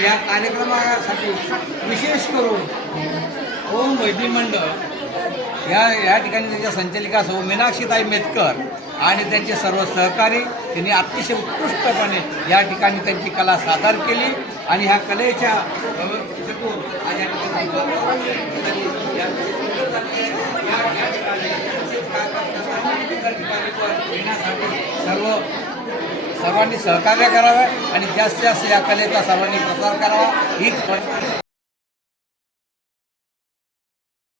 या कार्यक्रमासाठी विशेष करून ओम वैद्य मंडळ या या ठिकाणी त्यांच्या संचालिका सौ मीनाक्षीताई मेतकर आणि त्यांचे सर्व सहकारी त्यांनी अतिशय उत्कृष्टपणे या ठिकाणी त्यांची कला सादर केली आणि ह्या कलेच्या सर्व सर्वांनी सहकार्य करावं आणि जास्तीत जास्त या कलेचा सर्वांनी प्रसार करावा. हीच